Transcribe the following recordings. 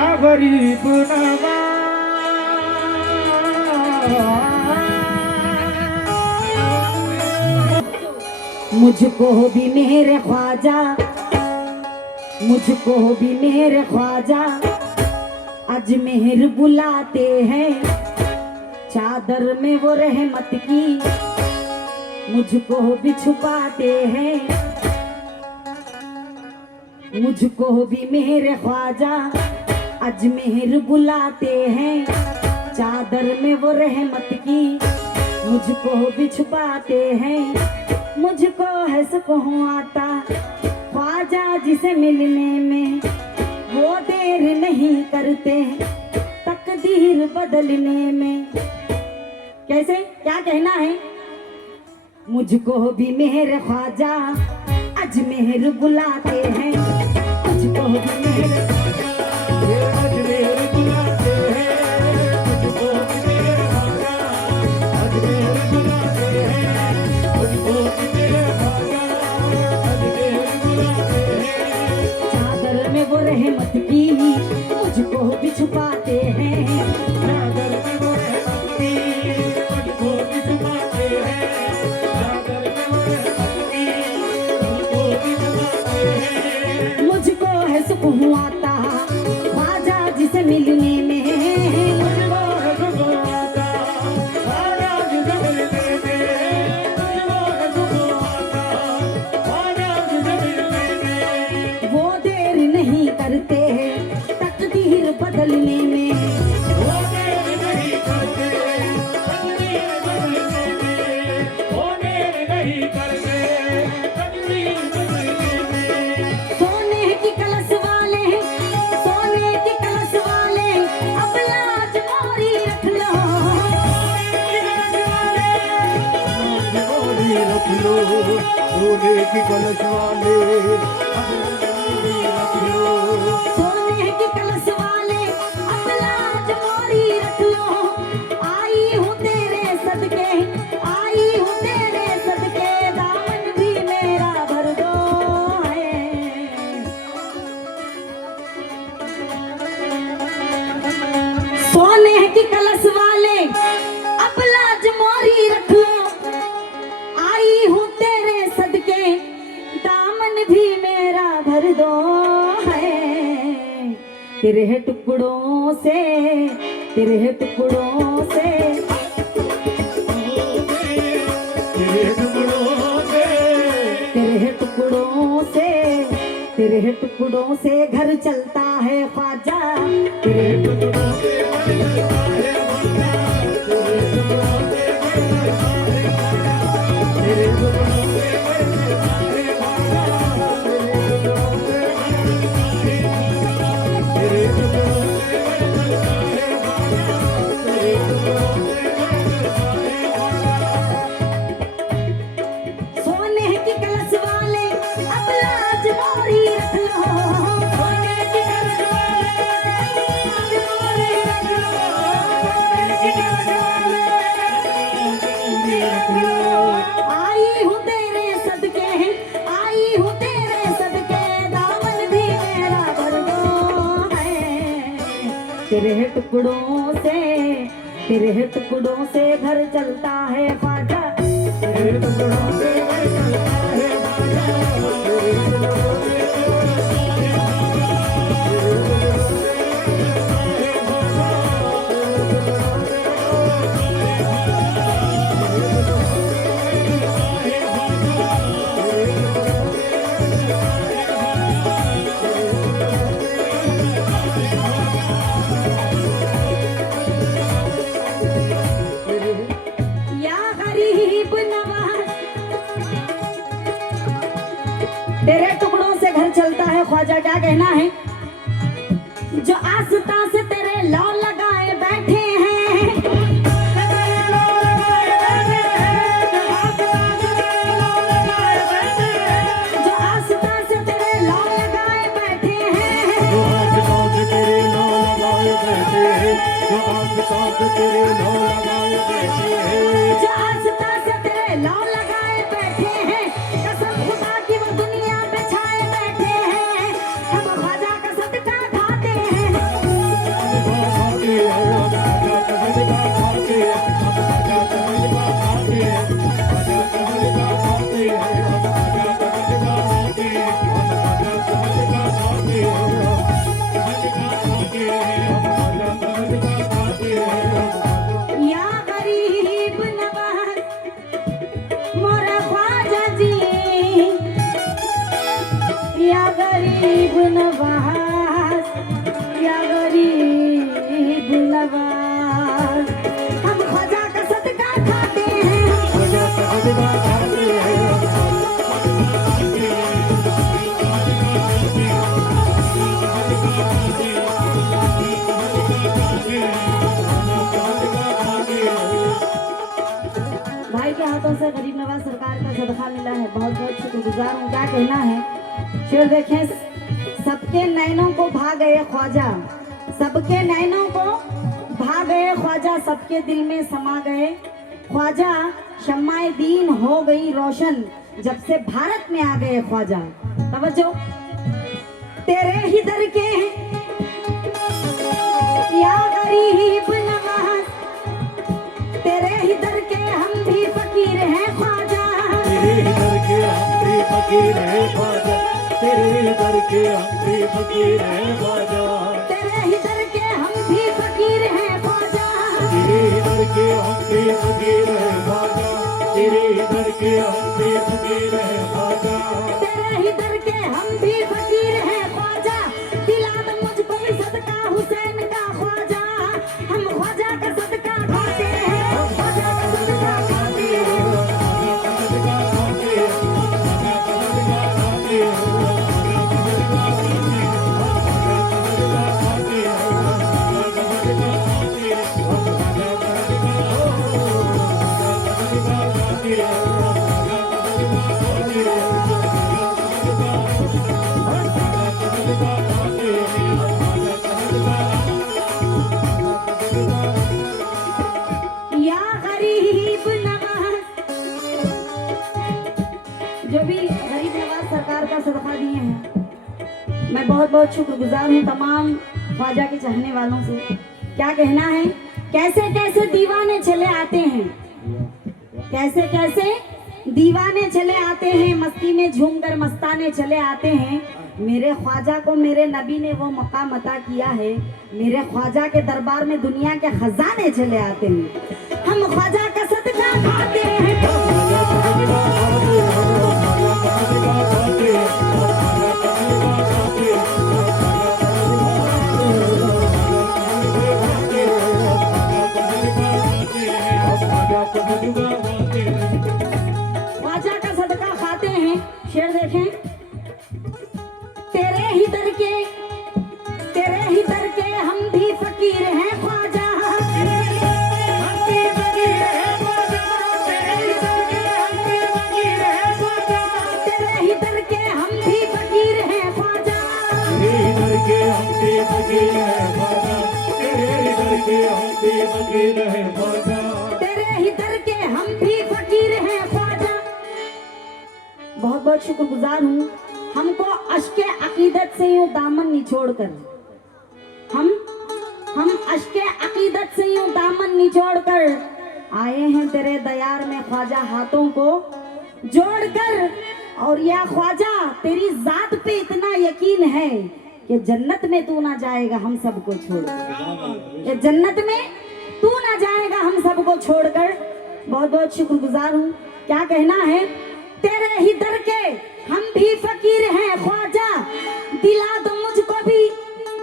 या गरीब नवाज। मुझको भी मेरे ख्वाजा, मुझको भी मेरे ख्वाजा अजमेर बुलाते हैं। चादर में वो रहमत की मुझको भी छुपाते हैं। मुझको भी मेरे ख्वाजा अजमेर बुलाते हैं। चादर में वो रहमत की मुझको भी छुपाते हैं। मुझको है सुकून आता ख्वाजा जिसे मिलने में, वो देर नहीं करते तकदीर बदलने में। कैसे क्या कहना है? मुझको भी मेरे ख्वाजा अजमेर बुलाते हैं। मुझको भी मेरे अजमेर बुलाते हैं। मुझको भी मेरे ख्वाजा अजमेर बुलाते हैं। मुझको भी मेरे ख्वाजा अजमेर बुलाते हैं। चादर में वो रहमत की मुझको भी छुपाते हैं। चादर में वो रहमत की मुझको भी छुपाते हैं। चादर में वो रहमत की मुझको भी छुपाते हैं। मुझको है सुकून आता ख्वाजा जिसे मिलने में। मुझको है सुकून आता ख्वाजा जिसे मिलने में। मुझको है सुकून आता ख्वाजा जिसे मिलने में। वो देर नहीं करते तकदीर बदलने में। वो देर नहीं करते तकदीर बदलने में। वो देर नहीं करते तकदीर बदलने में। सोने की कलश वाले, सोने की कलश वाले अब लाज मोरी रख लो। मोरी रख लो। सोने की कलश वाले अब मोरी रख लो। सोने की कलश वाले अब लाज मोरी रख लो। आई हूँ तेरे सदके, आई हूँ तेरे सदके, दामन भी मेरा भर दो है। सोने की कलश वाले अब लाज मोरी रख लो। आई हूँ तेरे सदके, दामन भी मेरा भर दो है। तेरे टुकड़ों से, तेरे टुकड़ों से, तेरे टुकड़ों से, तेरे टुकड़ों से, तेरे टुकड़ों से घर चलता है ख्वाजा। तेरे टुकड़ों से घर चलता है ख्वाजा। तेरे टुकड़ों से घर चलता है ख्वाजा। तेरे टुकड़ों से घर चलता है ख्वाजा। तेरे टुकड़ों से घर चलता है ख्वाजा। तेरे टुकड़ों से घर चलता है ख्वाजा। तेरे टुकड़ों से घर चलता है ख्वाजा। सोने की कलश वाले अब लाज मोरी रख लो। सोने की कलश वाले आज मोरी रख लो। सोने की कलश वाले आज मोरी रख लो। आई हूँ तेरे सदके, आई हूँ तेरे सदके, दामन भी मेरा भर दो है। तेरे टुकड़ों से, तेरे टुकड़ों से घर चलता है ख्वाजा। तेरे टुकड़ों से घर चलता है ख्वाजा। तेरे टुकड़ों से घर चलता है ख्वाजा। तेरे टुकड़ों से घर चलता है ख्वाजा। तेरे टुकड़ों से घर चलता है ख्वाजा। तेरे टुकड़ों से घर चलता है ख्वाजा। तेरे टुकड़ों से घर चलता है ख्वाजा। तेरे टुकड़ों से घर चलता है ख्वाजा। या गरीब नवाज, तेरे टुकड़ों से घर चलता है ख्वाजा। क्या कहना है? जो आस्था से तेरे लौ लगाए बैठे हैं, जो आस्था से तेरे लौ लगाए बैठे हैं, जो आस-पास तेरे लौ लगाए बैठे हैं। जो आस-पास तेरे लौ लगाए बैठे हैं। जो आस्था से तेरे लौ लगाए बैठे हैं, कसम खुदा की वो दुनिया पे छाए बैठे हैं। हम ख्वाजा का सदका खाते हैं। नवाज या गरीब नवाज, हम ख्वाजा का सदका खाते हैं। ख्वाजा का सदका खाते हैं। भाई के हाथों से गरीब नवाज सरकार का सदका मिला है, बहुत बहुत शुक्रगुजार हूँ। क्या कहना है शेर देखें, सबके नैनों को भा गए ख्वाजा, सबके नैनों को भा गए ख्वाजा, सबके दिल में समा गए ख्वाजा, शम्माए दीन हो गई रोशन जब से भारत में आ गए ख्वाजा। तवज्जो, तेरे ही दर के या गरीब नवाज, तेरे ही दर के हम भी फकीर हैं ख्वाजा, तेरे ही दर के हम भी फकीर हैं ख्वाजा, तेरे ही दर के हम भी फकीर हैं ख्वाजा, तेरे ही दर के हम भी फकीर हैं ख्वाजा, तेरे ही दर के हम भी फकीर हैं ख्वाजा, तेरे ही दर के हम भी फकीर हैं ख्वाजा, तेरे ही दर के हम भी फकीर हैं ख्वाजा, दिला दो मुझको भी सदका हुसैन का ख्वाजा, हम ख्वाजा का सदका खाते हैं, हम ख्वाजा का सदका खाते हैं। या गरीब नवाज, जो भी गरीब नवाज सरकार का सदका दिए हैं, मैं बहुत बहुत शुक्रगुजार हूँ तमाम ख्वाजा के चाहने वालों से। क्या कहना है, कैसे कैसे दीवाने चले आते हैं, कैसे कैसे दीवाने चले आते हैं, मस्ती में झूमकर मस्ताने चले आते हैं। मेरे ख्वाजा को मेरे नबी ने वो मकाम अता किया है, मेरे ख्वाजा के दरबार में दुनिया के खजाने चले आते हैं, हम ख्वाजा का सदका खाते हैं। ख्वाजा का सदका खाते हैं। शेर देखें, तेरे ही दर के, तेरे ही दर के हम भी फकीर हैं ख्वाजा, हम भी फकीर हैं ख्वाजा, तेरे ही दर के हम भी फकीर हैं ख्वाजा, तेरे ही दर के हम भी फकीर हैं ख्वाजा, तेरे ही दर के हम भी फकीर हैं ख्वाजा, तेरे ही दर के हम भी फकीर हैं ख्वाजा, तेरे ही दर के हम भी फकीर हैं ख्वाजा। बहुत बहुत शुक्रगुजार हूँ। हमको अश्के अकीदत से यूं दामन निचोड़ कर, हम अश्के अकीदत से यूं दामन निचोड़ कर आए हैं तेरे दयार में ख्वाजा, हाथों को जोड़ कर। और या ख्वाजा, तेरी जात पे इतना यकीन है कि जन्नत में तू ना जाएगा हम सबको छोड़, ये जन्नत में तू ना जाएगा हम सबको छोड़कर। बहुत बहुत शुक्रगुजार हूँ। क्या कहना है, तेरे ही दर के हम भी फकीर हैं ख्वाजा, दिला दो मुझको भी,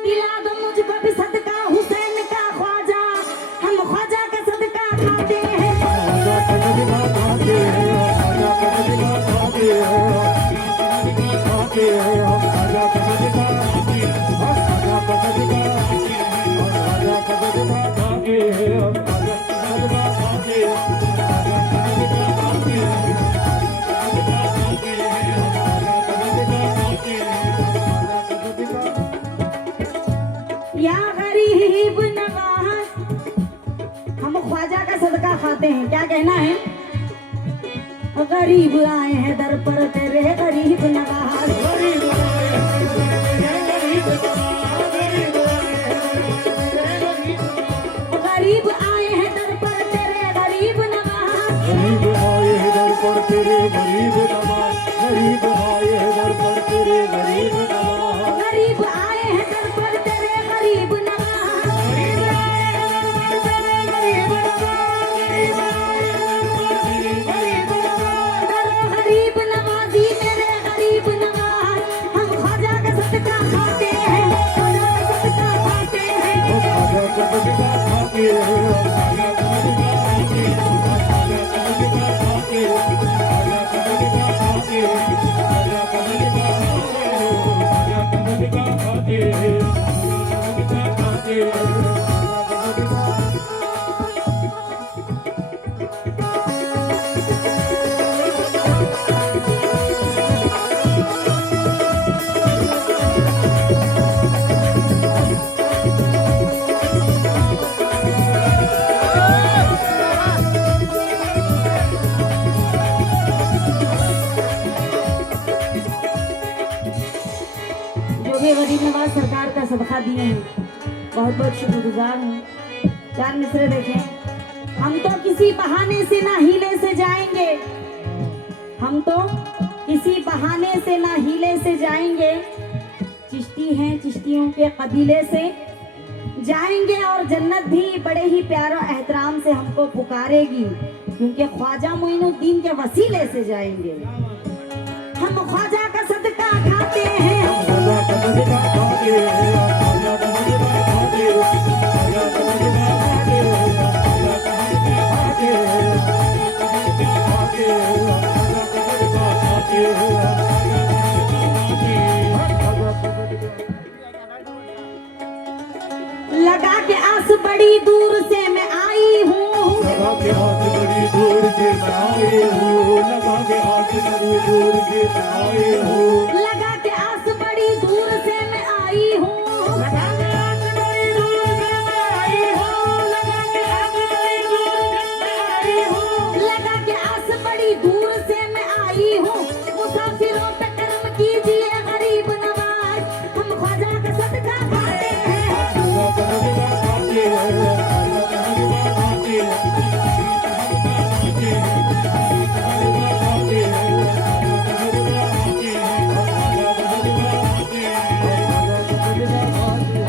दिला दो मुझको भी सदका हुसैन का ख्वाजा, हम ख्वाजा का सदका खाते हैं। ख्वाजा का सदका खाते हैं, ख्वाजा का सदका खाते हैं, खाते हैं, हम ख्वाजा का सदका खाते हैं, हम ख्वाजा का सदका खाते हैं, हम ख्वाजा का सदका खाते हैं, हम ख्वाजा का सदका खाते हैं, ख्वाजा का सदका खाते हैं, या गरीब नवाज, हम ख्वाजा का सदका खाते हैं। क्या कहना है, गरीब आए हैं दर पर तेरे गरीब नवाज, गरीब आए हैं दर पर तेरे गरीब नवाज, गरीब आए हैं दर पर तेरे गरीब नवाज, गरीब आए हैं दर पर तेरे गरीब नवाज, गरीब आए हैं दर पर तेरे गरीब नवाज, गरीब आए हैं दर पर तेरे गरीब नवाज, गरीब आए हैं दर पर तेरे गरीब नवाज, गरीब आए हैं दर पर तेरे गरीब नवाज, गरीब आए हैं दर पर तेरे गरीब नवाज, दरो गरीब नवाजी मेरे गरीब जो भी गरीब नवाज सरकार का सदका दिए हैं, बहुत बहुत शुक्रगुजार हूँ। चार मिसरे देखें। हम तो किसी बहाने से ना हीले से जाएंगे, हम तो किसी बहाने से ना हीले से जाएंगे, चिश्ती हैं चिश्तियों के कबीले से जाएंगे, और जन्नत भी बड़े ही प्यारो एहतराम से हमको पुकारेगी, क्योंकि ख्वाजा मोइनुद्दीन के वसीले से जाएंगे। हम ख्वाजा का सदका खाते हैं, ख्वाजा का सदका खाते हैं, ख्वाजा का सदका खाते हैं, ख्वाजा का सदका खाते हैं, ख्वाजा का सदका खाते हैं, खाते हैं, ख्वाजा का सदका खाते हैं, लगा के आस बड़ी दूर से मैं आई हूँ, लगा के आस बड़ी दूर से मैं आई हूँ, लगा के आस बड़ी दूर से मैं आई हूँ, लगा के आस बड़ी दूर से मैं आई हूँ, लगा के आस बड़ी दूर से मैं आई हूँ, लगा के आस बड़ी दूर से मैं आई हूँ, लगा के आस बड़ी दूर से मैं आई हूँ। मुसाफिरों पे करम कीजिए गरीब नवाज, हम ख्वाजा का सदका खाते हैं, ख्वाजा का सदका खाते हैं, ख्वाजा का सदका खाते हैं, खाते हैं, ख्वाजा का सदका खाते हैं, ख्वाजा का सदका खाते हैं, ख्वाजा का सदका खाते हैं।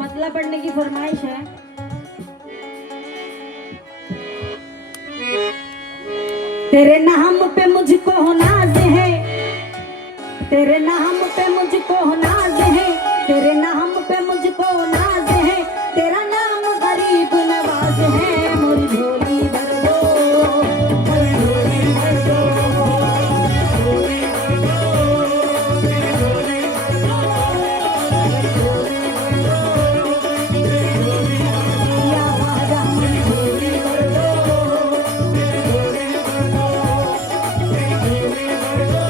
मतलब पढ़ने की फरमाइश है। तेरे नाम पे मुझको नाज है, तेरे नाम पे मुझको नाज है, तेरे नाम पे मुझको नाज है, तेरा नाम गरीब नवाज है, मोरी झोली भर दो, मेरी झोली भर दो, झोली भर दो, मेरी झोली भर दो, मेरी झोली भर दो, या ख्वाजा मेरी झोली भर दो, मेरी झोली भर दो, मेरी झोली भर दो,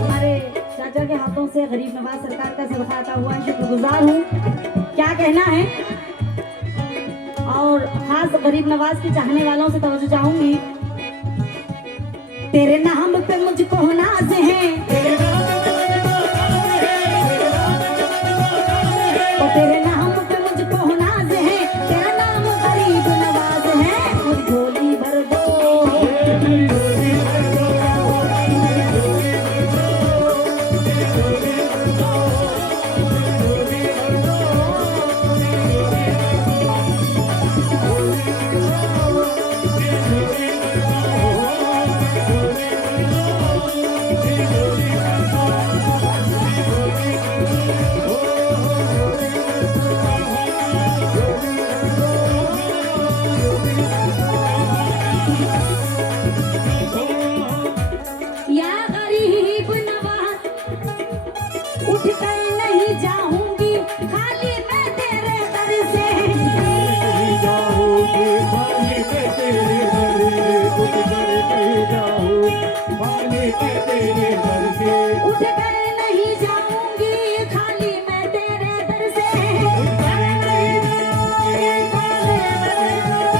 हमारे चाचा के हाथों से गरीब नवाज सरकार का सदका आता हुआ शुक्रगुजार हूँ। क्या कहना है, और खास गरीब नवाज के चाहने वालों से तवज्जो चाहूंगी। तेरे नाम पे मुझको नाज है, तेरे नाम पे मुझको नाज है, तेरे नाम पे मुझको नाज है, तो तेरे नाम पे मुझको नाज है, तेरा नाम गरीब नवाज है, मुझ झोली भर दो, मेरी झोली भर दो, मेरी झोली भर दो, मेरी झोली भर दो, मेरी झोली भर दो, मेरी झोली या गरीब नवाज उठ कर नहीं जाऊंगी खाली मैं तेरे दर से, नहीं जाओगे खाली पे तेरे घर से, कुछ कर नहीं जाओ खाली पे तेरे घर से, उठ कर नहीं जाऊंगी खाली मैं तेरे दर से, कुछ कर नहीं जाओगे खाली पे तेरे घर से,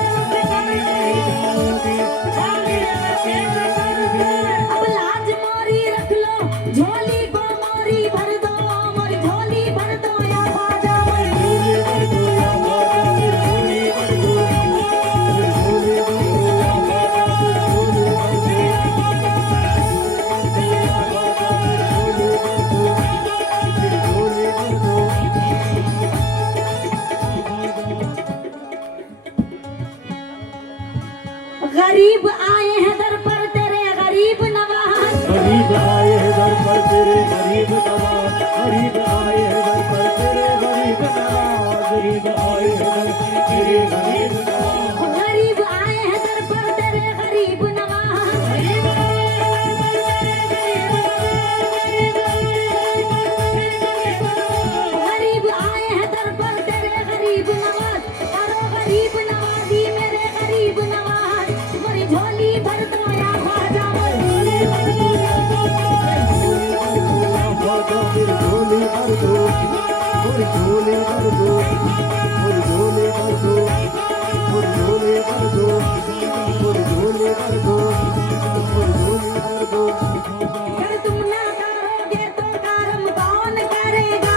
कुछ कर नहीं जाओगे खाली पे तेरे घर से, अब लाज मोरी रख लो, झोली को मोरी भर दो, मोरी झोली भर दो या ख्वाजा मोरी झोली भर दो या ख्वाजा, झोली भर दो, झोली भर दो या ख्वाजा, झोली भर दो, झोली भर दो, गरीब आए हैं दर पर तेरे गरीब नवाज, गरीब आए हैं दर पर तेरे गरीब नवाज, गरीब आए हैं दर पर तेरे गरीब नवाज, गरीब आए हैं दर पर तेरे गरीब नवाज, गरीब आए हैं दर पर तेरे गरीब नवाज, गरीब आए हैं दर झोली भर दो, मेरी झोली भर दो, मेरी झोली भर दो, मेरी झोली भर दो, मेरी झोली भर दो। अगर तुम ना करोगे तो कर्म कौन करेगा?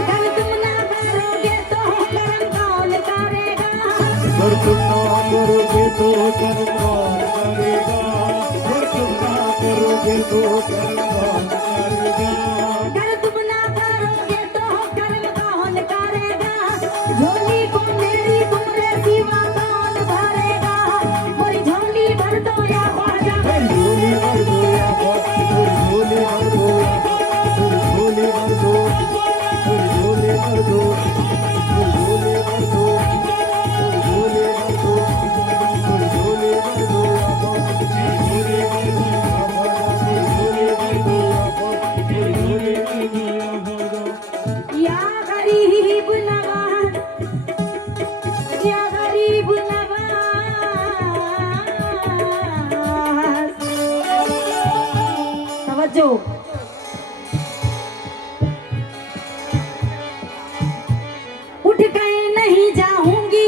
अगर तुम ना करोगे तो कर्म कौन करेगा? अगर तुम ना करोगे तो कर्म कौन करेगा? अगर तुम ना करोगे तो कर्म कौन करेगा? अगर तुम ना करोगे तो कर्म कौन करेगा? झोली को मेरी तुमरे सिवा कौन भरेगा? मेरी झोली भर दो या ख्वाजा, मेरी झोली भर दो या ख्वाजा, मेरी झोली भर दो या ख्वाजा, मेरी झोली भर दो, मेरी झोली भर दो, मेरी झोली भर दो, मेरी झोली भर दो, मेरी झोली भर दो या ख्वाजा, मेरी झोली भर दो या ख्वाजा, मेरी झोली भर दो या ख्वाजा, मेरी झोली भर दो या ख्वाजा। या गरीब नवाज, या गरीब नवाज। तवज्जो। उठ गए नहीं जाऊंगी